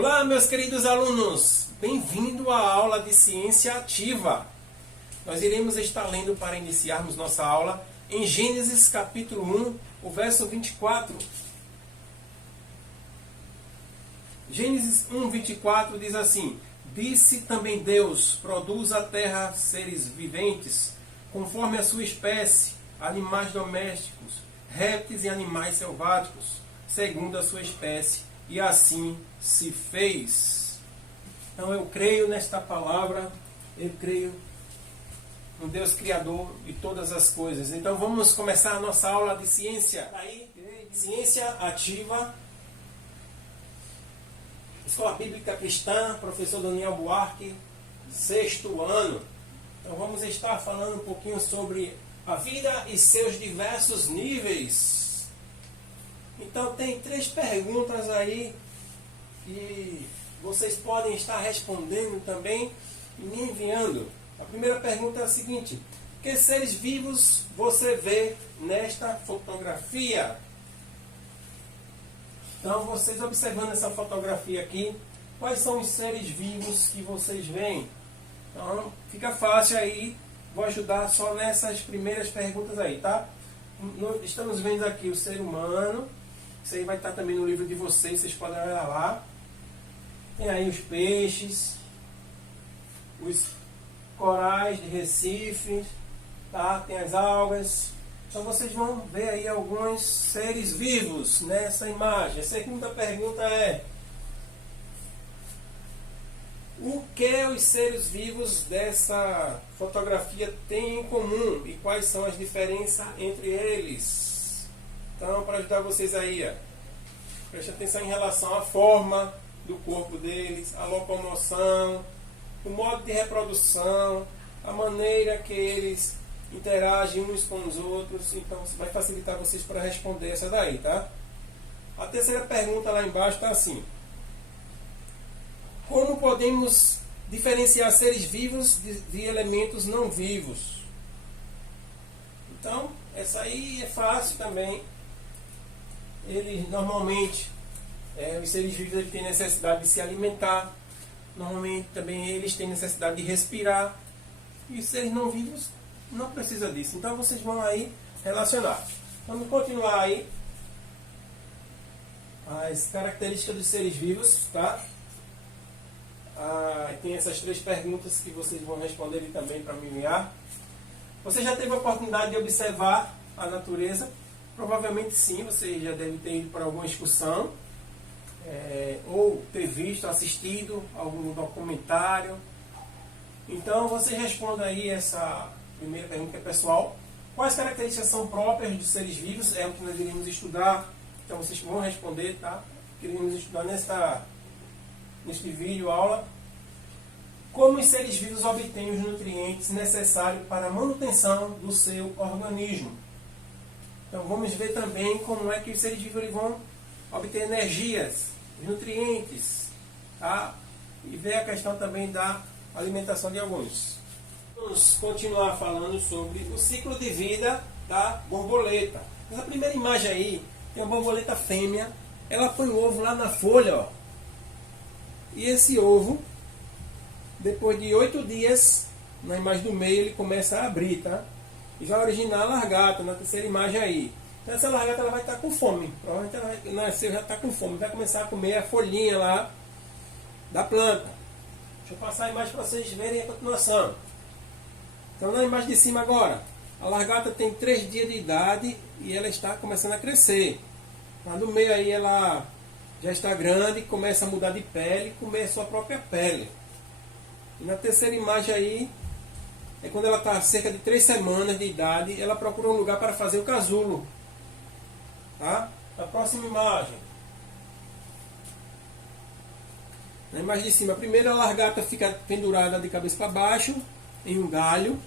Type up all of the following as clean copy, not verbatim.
Olá, meus queridos alunos! Bem-vindo à aula de Ciência Ativa. Nós iremos estar lendo para iniciarmos nossa aula em Gênesis capítulo 1, o verso 24. Gênesis 1, 24 diz assim: Disse também Deus, produz a terra seres viventes, conforme a sua espécie, animais domésticos, répteis e animais selváticos, segundo a sua espécie. E assim se fez. Então eu creio nesta palavra, eu creio no Deus Criador de todas as coisas. Então vamos começar a nossa aula de ciência. Ciência Ativa. Escola Bíblica Cristã, professor Daniel Buarque, 6º ano. Então vamos estar falando um pouquinho sobre a vida e seus diversos níveis. Então tem 3 perguntas aí que vocês podem estar respondendo também e me enviando. A primeira pergunta é a seguinte: que seres vivos você vê nesta fotografia? Então vocês observando essa fotografia aqui, quais são os seres vivos que vocês veem? Então fica fácil aí, vou ajudar só nessas primeiras perguntas aí, tá? Estamos vendo aqui o ser humano. Isso aí vai estar também no livro de vocês podem olhar lá. Tem aí os peixes, os corais de Recife, tá? Tem as algas. Então vocês vão ver aí alguns seres vivos nessa imagem. A segunda pergunta é: o que os seres vivos dessa fotografia têm em comum e quais são as diferenças entre eles? Então, para ajudar vocês aí, preste atenção em relação à forma do corpo deles, a locomoção, o modo de reprodução, a maneira que eles interagem uns com os outros. Então, isso vai facilitar vocês para responder essa daí, tá? A terceira pergunta lá embaixo está assim: como podemos diferenciar seres vivos de elementos não vivos? Então, essa aí é fácil também. Eles normalmente, os seres vivos eles têm necessidade de se alimentar, normalmente também eles têm necessidade de respirar, e os seres não vivos não precisam disso. Então vocês vão aí relacionar. Vamos continuar aí as características dos seres vivos, tá? Tem essas 3 perguntas que vocês vão responder também para me enviar. Você já teve a oportunidade de observar a natureza? Provavelmente sim, você já deve ter ido para alguma excursão, ou ter visto, assistido algum documentário. Então você responda aí essa primeira pergunta, que é pessoal: quais características são próprias dos seres vivos? É o que nós iremos estudar. Então vocês vão responder, tá? Queremos estudar neste vídeo aula. Como os seres vivos obtêm os nutrientes necessários para a manutenção do seu organismo? Então vamos ver também como é que os seres vivos vão obter energias, nutrientes, tá? E ver a questão também da alimentação de alguns. Vamos continuar falando sobre o ciclo de vida da borboleta. Essa primeira imagem aí tem a borboleta fêmea. Ela põe o ovo lá na folha, ó. E esse ovo, depois de 8 dias, na imagem do meio, ele começa a abrir, tá? E vai originar a largata, na terceira imagem aí. Então essa largata ela vai estar com fome. Provavelmente ela vai nascer, já está com fome. Vai começar a comer a folhinha lá da planta. Deixa eu passar a imagem para vocês verem a continuação. Então na imagem de cima agora, a largata tem 3 dias de idade e ela está começando a crescer. Lá no meio aí ela já está grande, começa a mudar de pele, comer a sua própria pele. E na terceira imagem aí, é quando ela está cerca de 3 semanas de idade, ela procura um lugar para fazer o casulo. Tá? A próxima imagem. Na imagem de cima, primeiro a largata fica pendurada de cabeça para baixo, em um galho.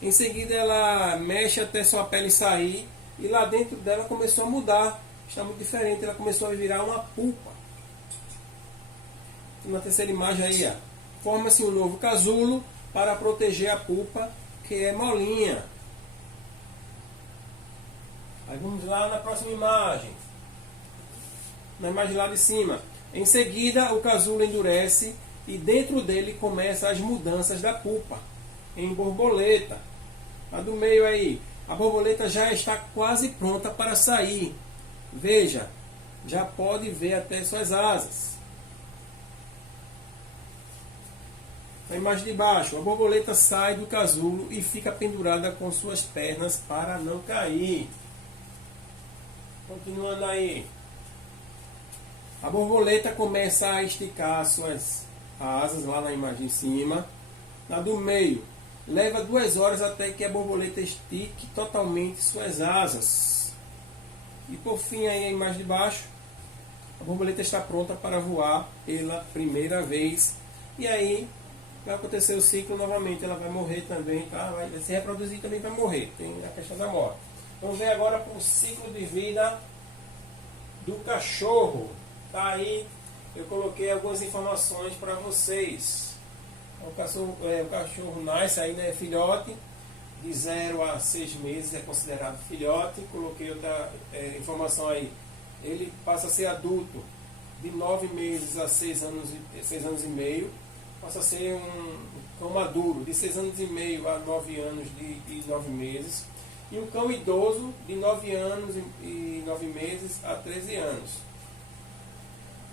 Em seguida ela mexe até sua pele sair, e lá dentro dela começou a mudar. Está muito diferente, ela começou a virar uma pulpa. Na terceira imagem aí, ó, forma-se um novo casulo para proteger a pulpa, que é molinha. Aí vamos lá na próxima imagem. Na imagem lá de cima. Em seguida, o casulo endurece e dentro dele começam as mudanças da pupa em borboleta. A do meio aí, a borboleta já está quase pronta para sair. Veja, já pode ver até suas asas. Na imagem de baixo, a borboleta sai do casulo e fica pendurada com suas pernas para não cair. Continuando aí. A borboleta começa a esticar suas asas lá na imagem em cima. Na do meio, leva 2 horas até que a borboleta estique totalmente suas asas. E por fim aí a imagem de baixo, a borboleta está pronta para voar pela primeira vez. E aí vai acontecer o ciclo novamente, ela vai morrer também, tá? Vai se reproduzir também, vai morrer. Tem a questão da morte. Vamos ver agora para o ciclo de vida do cachorro. Tá aí, eu coloquei algumas informações para vocês. O cachorro nasce aí, né, filhote, de 0 a 6 meses é considerado filhote. Coloquei outra informação aí. Ele passa a ser adulto de 9 meses a 6 anos e meio. Passa a ser um cão maduro de 6 anos e meio a 9 anos e 9 meses. E um cão idoso de 9 anos e 9 meses a 13 anos.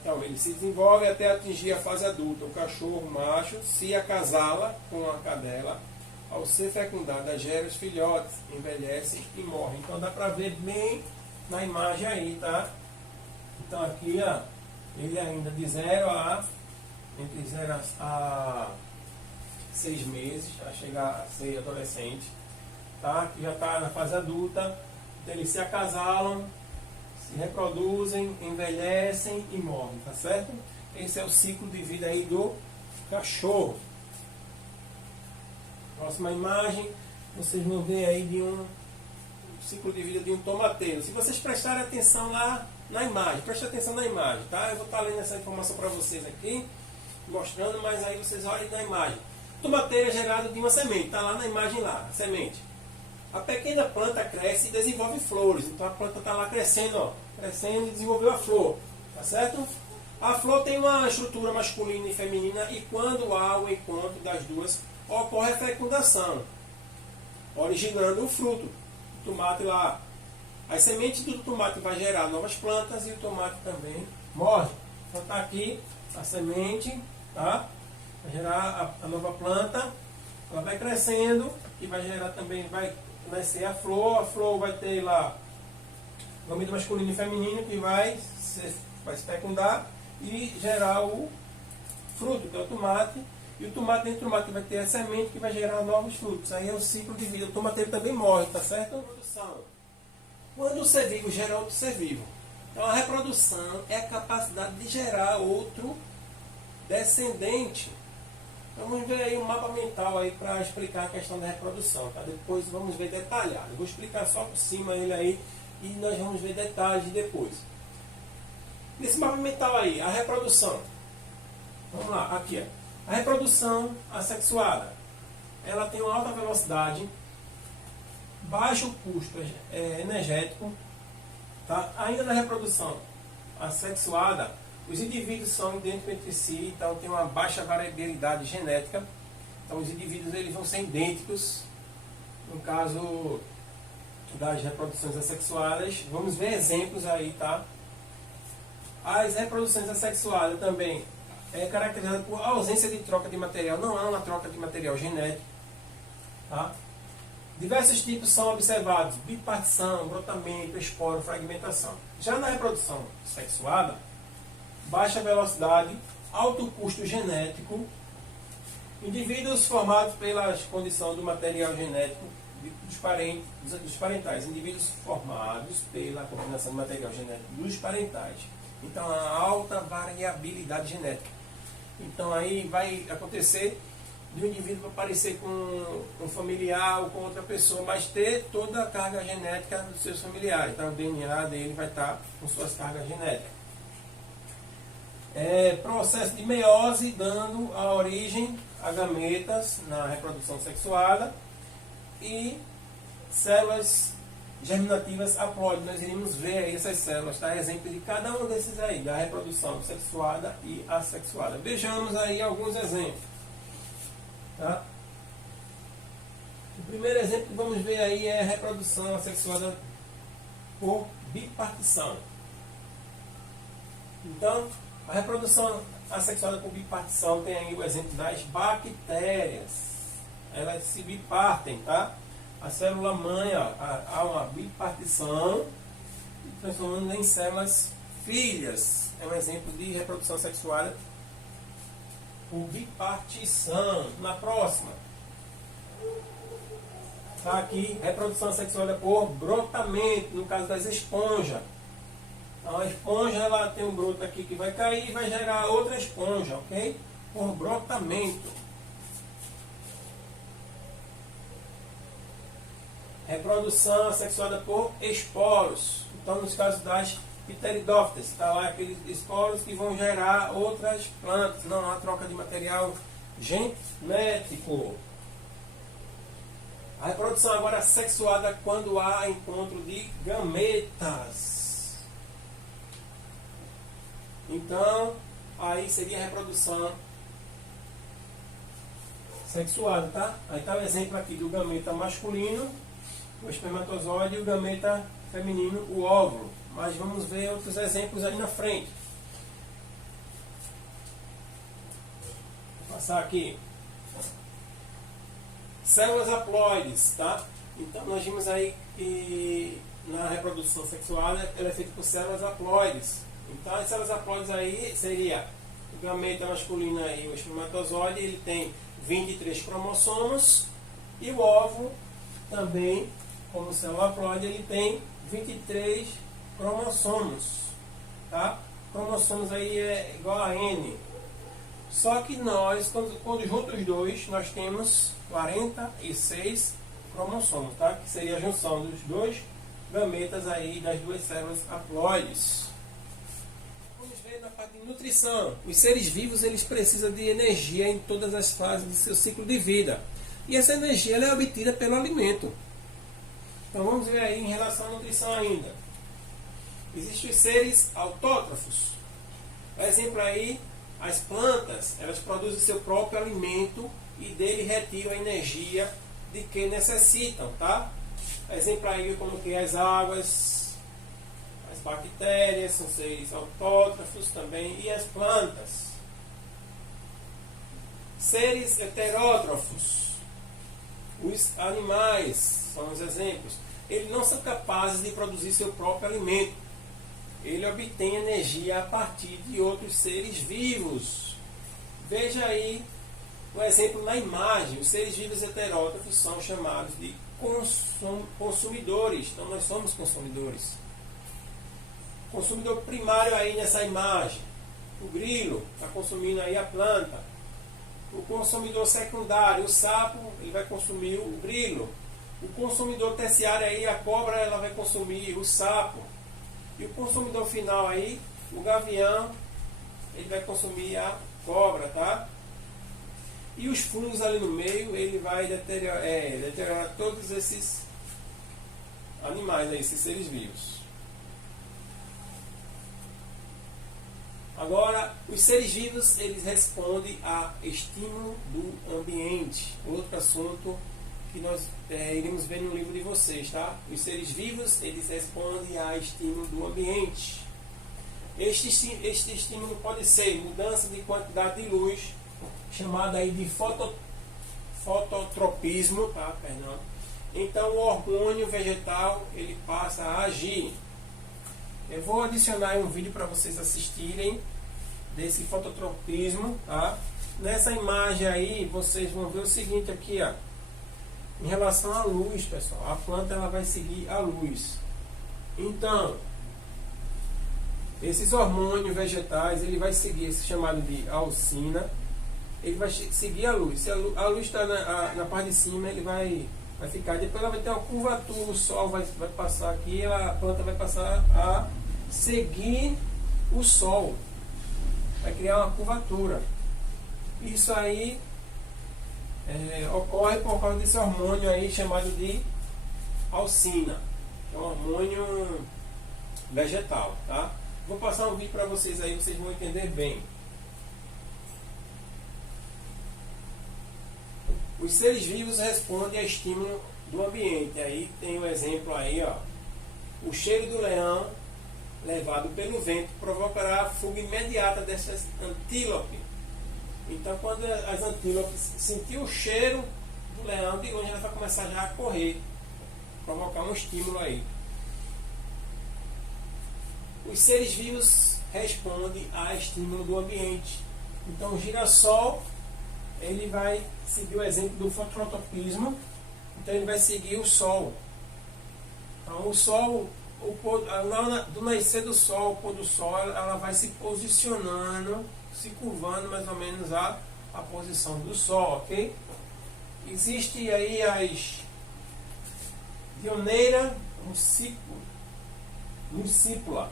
Então, ele se desenvolve até atingir a fase adulta. O cachorro macho se acasala com a cadela. Ao ser fecundada, gera os filhotes, envelhecem e morrem. Então, dá para ver bem na imagem aí, tá? Então, aqui, ó, ele ainda de entre 0 a 6 meses, a chegar a ser adolescente, tá? Que já está na fase adulta. Então, eles se acasalam, se reproduzem, envelhecem e morrem, tá certo? Esse é o ciclo de vida aí do cachorro. Próxima imagem, vocês vão ver aí de um ciclo de vida de um tomateiro. Se vocês prestarem atenção lá na imagem, preste atenção na imagem, tá? Eu vou estar lendo essa informação para vocês aqui, mostrando, mas aí vocês olhem na imagem. O tomateiro é gerado de uma semente, tá lá na imagem lá, a semente. A pequena planta cresce e desenvolve flores. Então a planta está lá crescendo, ó, crescendo e desenvolveu a flor, tá certo? A flor tem uma estrutura masculina e feminina e quando há o encontro das duas, ocorre a fecundação, originando o fruto, o tomate lá. As sementes do tomate vai gerar novas plantas e o tomate também morre. Então está aqui a semente, tá? Vai gerar a nova planta, ela vai crescendo e vai gerar também, vai nascer a flor vai ter lá gameto masculino e feminino que vai se fecundar e gerar o fruto, que é o tomate. E o tomate, dentro do tomate vai ter a semente que vai gerar novos frutos. Aí é o ciclo de vida. O tomateiro também morre, tá certo? Reprodução. Quando o ser vivo gera outro ser vivo. Então a reprodução é a capacidade de gerar outro descendente. Então, vamos ver aí um mapa mental aí para explicar a questão da reprodução, tá? Depois vamos ver detalhado. Eu vou explicar só por cima ele aí e nós vamos ver detalhes depois. Nesse mapa mental aí, a reprodução. Vamos lá, aqui ó. A reprodução assexuada, ela tem uma alta velocidade, baixo custo energético, tá? Ainda na reprodução assexuada, os indivíduos são idênticos entre si, então tem uma baixa variabilidade genética. Então os indivíduos eles vão ser idênticos. No caso das reproduções assexuadas, vamos ver exemplos aí, tá? As reproduções assexuadas também é caracterizada por ausência de troca de material, não há uma troca de material genético, tá? Diversos tipos são observados: bipartição, brotamento, esporo, fragmentação. Já na reprodução sexuada, baixa velocidade, alto custo genético, indivíduos formados pela condição do material genético dos parentais, indivíduos formados pela combinação do material genético dos parentais. Então, a alta variabilidade genética. Então, aí vai acontecer de um indivíduo parecer com um familiar ou com outra pessoa, mas ter toda a carga genética dos seus familiares. Então, o DNA dele vai estar com suas cargas genéticas. Processo de meiose dando a origem a gametas na reprodução sexuada e células germinativas haploides. Nós iremos ver aí essas células, tá? Exemplo de cada um desses aí, da reprodução sexuada e assexuada. Vejamos aí alguns exemplos, tá? O primeiro exemplo que vamos ver aí é a reprodução assexuada por bipartição. Então, a reprodução assexuada por bipartição tem aí o exemplo das bactérias. Elas se bipartem, tá? A célula mãe, ó, há uma bipartição, transformando em células filhas. É um exemplo de reprodução sexuada por bipartição. Na próxima, tá aqui, reprodução sexuada por brotamento, no caso das esponjas. Então, a esponja, ela tem um broto aqui que vai cair e vai gerar outra esponja, ok? Por brotamento. Reprodução assexuada por esporos. Então, nos casos das pteridófitas, está lá aqueles esporos que vão gerar outras plantas. Não há troca de material genético. A reprodução agora assexuada quando há encontro de gametas. Então, aí seria a reprodução sexuada, tá? Aí está o exemplo aqui do gameta masculino, o espermatozoide, e o gameta feminino, o óvulo. Mas vamos ver outros exemplos ali na frente. Vou passar aqui. Células haploides, tá? Então nós vimos aí que na reprodução sexuada ela é feita por células haploides. Então as células haploides aí seria o gameta masculino aí, o espermatozoide, ele tem 23 cromossomos, e o óvulo também, como célula haploide, ele tem 23 cromossomos, tá? Cromossomos aí é igual a N. Só que nós, quando juntos os dois, nós temos 46 cromossomos, tá? Que seria a junção dos dois gametas aí, das duas células haploides. Vamos ver na parte de nutrição. Os seres vivos, eles precisam de energia em todas as fases do seu ciclo de vida. E essa energia ela é obtida pelo alimento. Então vamos ver aí em relação à nutrição ainda. Existem os seres autótrofos. Exemplo aí, as plantas, elas produzem seu próprio alimento e dele retiram a energia de que necessitam, tá? Exemplo aí como que as águas, as bactérias, são seres autótrofos também, e as plantas. Seres heterótrofos. Os animais são os exemplos. Eles não são capazes de produzir seu próprio alimento. Ele obtém energia a partir de outros seres vivos. Veja aí o exemplo na imagem. Os seres vivos heterótrofos são chamados de consumidores. Então nós somos consumidores. Consumidor primário aí nessa imagem. O grilo está consumindo aí a planta. O consumidor secundário, o sapo, ele vai consumir o grilo. O consumidor terciário aí, a cobra, ela vai consumir o sapo. E o consumidor final aí, o gavião, ele vai consumir a cobra, tá? E os fungos ali no meio, ele vai deteriorar todos esses animais aí, esses seres vivos. Agora, os seres vivos, eles respondem a estímulo do ambiente. Outro assunto que nós iremos ver no livro de vocês, tá? Os seres vivos, eles respondem a estímulo do ambiente. Este estímulo pode ser mudança de quantidade de luz, chamada aí de fototropismo, tá? Perdão. Então o hormônio vegetal, ele passa a agir. Eu vou adicionar um vídeo para vocês assistirem desse fototropismo, tá? Nessa imagem aí, vocês vão ver o seguinte aqui, ó. Em relação à luz, pessoal, a planta ela vai seguir a luz. Então, esses hormônios vegetais, ele vai seguir esse chamado de auxina. Ele vai seguir a luz. Se a luz está na parte de cima, ele vai ficar. Depois ela vai ter uma curvatura, o sol vai passar aqui, a planta vai passar a seguir o sol. Vai criar uma curvatura. Isso aí ocorre por causa desse hormônio aí chamado de auxina. É um hormônio vegetal, tá? Vou passar um vídeo para vocês aí, vocês vão entender bem. Os seres vivos respondem a estímulo do ambiente. Aí tem um exemplo aí, ó. O cheiro do leão levado pelo vento provocará a fuga imediata dessas antílopes. Então, quando as antílopes sentir o cheiro do leão, de longe ela vai começar já a correr, provocar um estímulo aí. Os seres vivos respondem a estímulo do ambiente. Então, o girassol, ele vai seguir o exemplo do fototropismo. Então, ele vai seguir o sol. Então, o sol, do nascer do sol, o pôr do sol, ela vai se posicionando, se curvando mais ou menos a posição do sol, ok? Existe aí as Dioneira muscipula,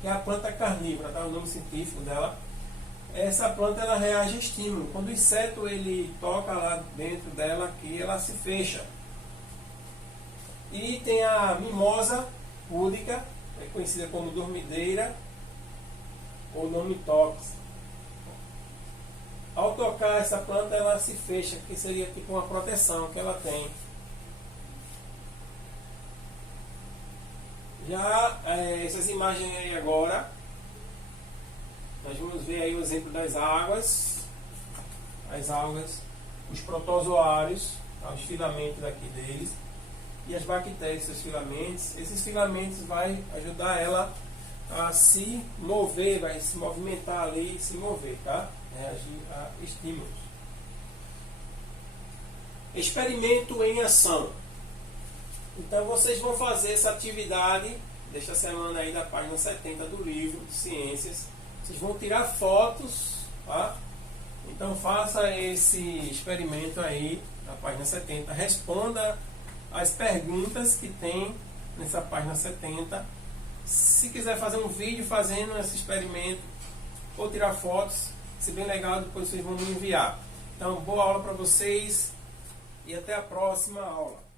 que é a planta carnívora, tá? O nome científico dela. Essa planta ela reage a estímulo. Quando o inseto ele toca lá dentro dela, aqui ela se fecha. E tem a mimosa púdica, é conhecida como dormideira ou nomitox. Ao tocar essa planta ela se fecha, que seria tipo uma proteção que ela tem. Já essas imagens aí agora, nós vamos ver aí o exemplo das águas, as algas, os protozoários, os filamentos aqui deles, e as bactérias, seus filamentos. Esses filamentos vai ajudar ela a se mover, vai se movimentar ali e se mover, tá? Reagir a estímulos. Experimento em ação. Então vocês vão fazer essa atividade desta semana aí da página 70 do livro de ciências. Vocês vão tirar fotos, tá? Então faça esse experimento aí na página 70. Responda as perguntas que tem nessa página 70. Se quiser fazer um vídeo fazendo esse experimento ou tirar fotos, se bem legal, depois vocês vão me enviar. Então, boa aula para vocês e até a próxima aula.